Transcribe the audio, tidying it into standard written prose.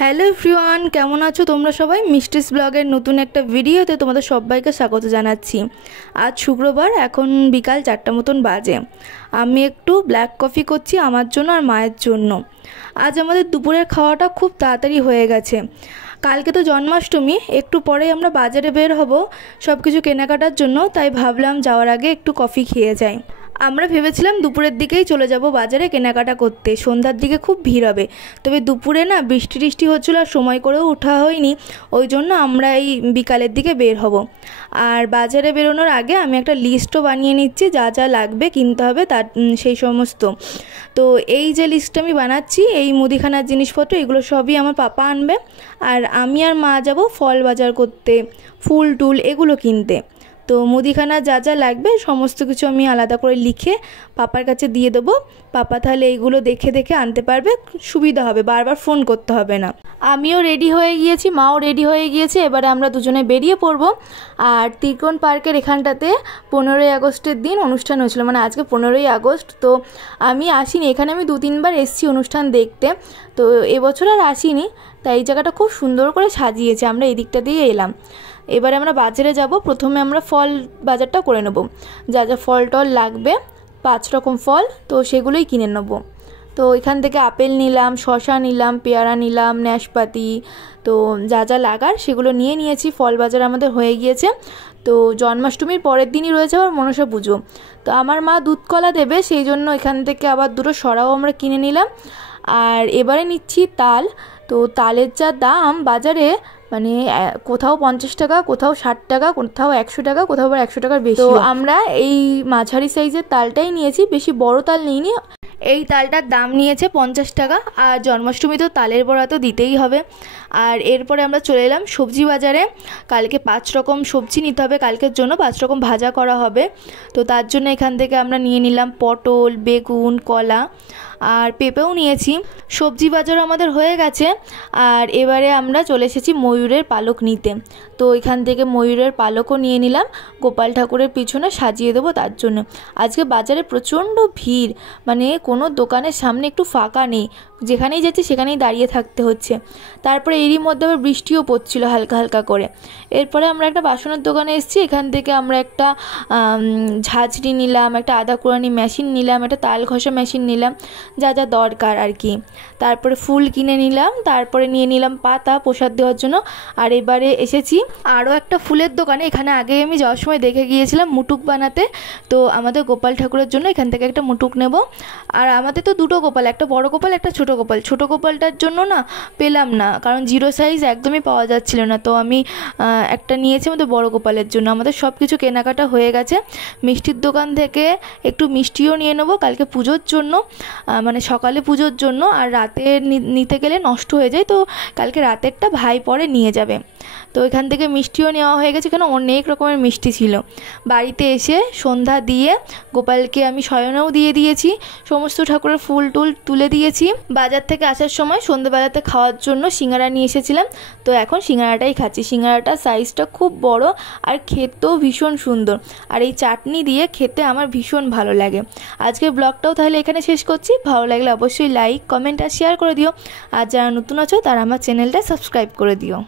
Hello everyone, কেমন আছো তোমরা সবাই? মিষ্টিস ব্লগের নতুন একটা ভিডিওতে তোমাদের সবাইকে স্বাগত জানাচ্ছি। আজ শুক্রবার, এখন বিকাল 4টা মতন বাজে। আমি একটু ব্ল্যাক কফি করছি আমার জন্য আর মায়ের জন্য। আজ আমাদের দুপুরের খাওয়াটা খুব তাড়াতাড়ি হয়ে গেছে। কালকে তো জন্মাষ্টমী, একটু পরেই আমরা বাজারে বের হব সব কিছু কেনাকাটার জন্য, তাই ভাবলাম যাওয়ার আগে একটু কফি খেয়ে যাই। আমরা ভেবেছিলাম দুপুরের দিকেই চলে যাব বাজারে কেনাকাটা করতে, সন্ধ্যার দিকে খুব ভিড় হবে। তবে দুপুরে না বৃষ্টি হচ্ছিল আর সময় করেও ওঠা হয়নি, ওই জন্য আমরা এই বিকালের দিকে বের হব। আর বাজারে বেরোনোর আগে আমি একটা লিস্টও বানিয়ে নিচ্ছি, যা যা লাগবে কিনতে হবে তার সেই সমস্ত। তো এই যে লিস্টটা আমি বানাচ্ছি, এই মুদিখানার জিনিসপত্র এগুলো সবই আমার পাপা আনবে, আর আমি আর মা যাব ফল বাজার করতে, ফুল টুল এগুলো কিনতে। তো মুদিখানা যা যা লাগবে সমস্ত কিছু আমি আলাদা করে লিখে পাপার কাছে দিয়ে দেবো। পাপা তাহলে এইগুলো দেখে দেখে আনতে পারবে, সুবিধা হবে, বারবার ফোন করতে হবে না। আমিও রেডি হয়ে গিয়েছি, মাও রেডি হয়ে গিয়েছে, এবারে আমরা দুজনে বেরিয়ে পড়ব। আর তির্কন পার্কের এখানটাতে 15ই আগস্টের দিন অনুষ্ঠান হয়েছিল, মানে আজকে 15ই আগস্ট। তো আমি আসিনি, এখানে আমি 2-3বার এসেছি অনুষ্ঠান দেখতে, তো এবছর আর আসিনি। তাই এই জায়গাটা খুব সুন্দর করে সাজিয়েছে, আমরা এই দিকটা দিয়ে এলাম। এবারে আমরা বাজারে যাব। প্রথমে আমরা ফল বাজারটা করে নেব, যা যা ফল টল লাগবে, 5 রকম ফল, তো সেগুলোই কিনে নেব। তো এখান থেকে আপেল নিলাম, শসা নিলাম, পেয়ারা নিলাম, নাশপাতি, তো যা যা লাগার সেগুলো নিয়ে নিয়েছি। ফল বাজার আমাদের হয়ে গিয়েছে। তো জন্মাষ্টমীর পরের দিনই রয়েছে আবার মনসা পুজো, তো আমার মা দুধ কলা দেবে, সেই জন্য এখান থেকে আবার 2টো সরাও আমরা কিনে নিলাম। আর এবারে নিচ্ছি তাল। তো তালের যা দাম বাজারে, মানে কোথাও 50 টাকা, কোথাও 60 টাকা, কোথাও 100 টাকা, কোথাও আবার 100 টাকার বেশি। তো আমরা এই মাঝারি সাইজের তালটাই নিয়েছি, বেশি বড় তাল নিইনি। এই তালটার দাম নিয়েছে 50 টাকা। আর জন্মাষ্টমী তো তালের বড়া তো দিতেই হবে। আর এরপরে আমরা চলে এলাম সবজি বাজারে। কালকে 5 রকম সবজি নিতে হবে, কালকের জন্য 5 রকম ভাজা করা হবে। তো তার জন্য এখান থেকে আমরা নিয়ে নিলাম পটল, বেগুন, কলা আর পেঁপেও নিয়েছি। সবজি বাজার আমাদের হয়ে গেছে। আর এবারে আমরা চলে এসেছি ময়ূরের পালক নিতে। তো এখান থেকে ময়ূরের পালকও নিয়ে নিলাম, গোপাল ঠাকুরের পিছনে সাজিয়ে দেবো তার জন্য। আজকে বাজারে প্রচণ্ড ভিড়, মানে কোনো দোকানের সামনে একটু ফাঁকা নেই, যেখানেই যাচ্ছি সেখানেই দাঁড়িয়ে থাকতে হচ্ছে। তারপরে এরই মধ্যে আবার বৃষ্টিও পড়ছিল হালকা হালকা করে। এরপরে আমরা একটা বাসনের দোকানে এসেছি, এখান থেকে আমরা একটা ঝাঁঝরি নিলাম, একটা আদা কোরানি মেশিন নিলাম, একটা তাল ঘষা মেশিন নিলাম, যা যা দরকার আর কি। তারপরে ফুল কিনে নিলাম, তারপরে নিয়ে নিলাম পাতা প্রসাদ দেওয়ার জন্য। আর এবারে এসেছি আরও একটা ফুলের দোকানে, এখানে আগে আমি যাওয়ার সময় দেখে গিয়েছিলাম মুটুক বানাতে। তো আমাদের গোপাল ঠাকুরের জন্য এখান থেকে একটা মুটুক নেব। আর আমাদের তো 2টো গোপাল, একটা বড় গোপাল, একটা ছোটো গোপাল। ছোটো গোপালটার জন্য না পেলাম না, কারণ 0 সাইজ একদমই পাওয়া যাচ্ছিল না, তো আমি একটা নিয়েছি আমাদের বড় গোপালের জন্য। আমাদের সব কিছু কেনাকাটা হয়ে গেছে। মিষ্টির দোকান থেকে একটু মিষ্টিও নিয়ে নেবো কালকে পুজোর জন্য, মানে সকালে পুজোর জন্য। আর রাতে নিতে গেলে নষ্ট হয়ে যায়, তো কালকে রাতেরটা ভাই পরে নিয়ে যাবে। তো এখান থেকে মিষ্টিও নেওয়া হয়ে গেছে, এখানে অনেক রকমের মিষ্টি ছিল। বাড়িতে এসে সন্ধ্যা দিয়ে গোপালকে আমি শয়নেও দিয়ে দিয়েছি, সমস্ত ঠাকুরের ফুল টুল তুলে দিয়েছি। বাজার থেকে আসার সময় সন্ধ্যেবেলাতে খাওয়ার জন্য সিঙ্গারা নিয়ে এসেছিলাম, তো এখন সিঙ্গারাটাই খাচ্ছি। সিঙ্গারাটার সাইজটা খুব বড় আর খেতেও ভীষণ সুন্দর, আর এই চাটনি দিয়ে খেতে আমার ভীষণ ভালো লাগে। আজকের ব্লগটাও তাহলে এখানে শেষ করছি। ভালো লাগলে অবশ্যই লাইক, কমেন্ট আর শেয়ার করে দিও। আর যারা নতুন আছো তারা আমার চ্যানেলটা সাবস্ক্রাইব করে দিও।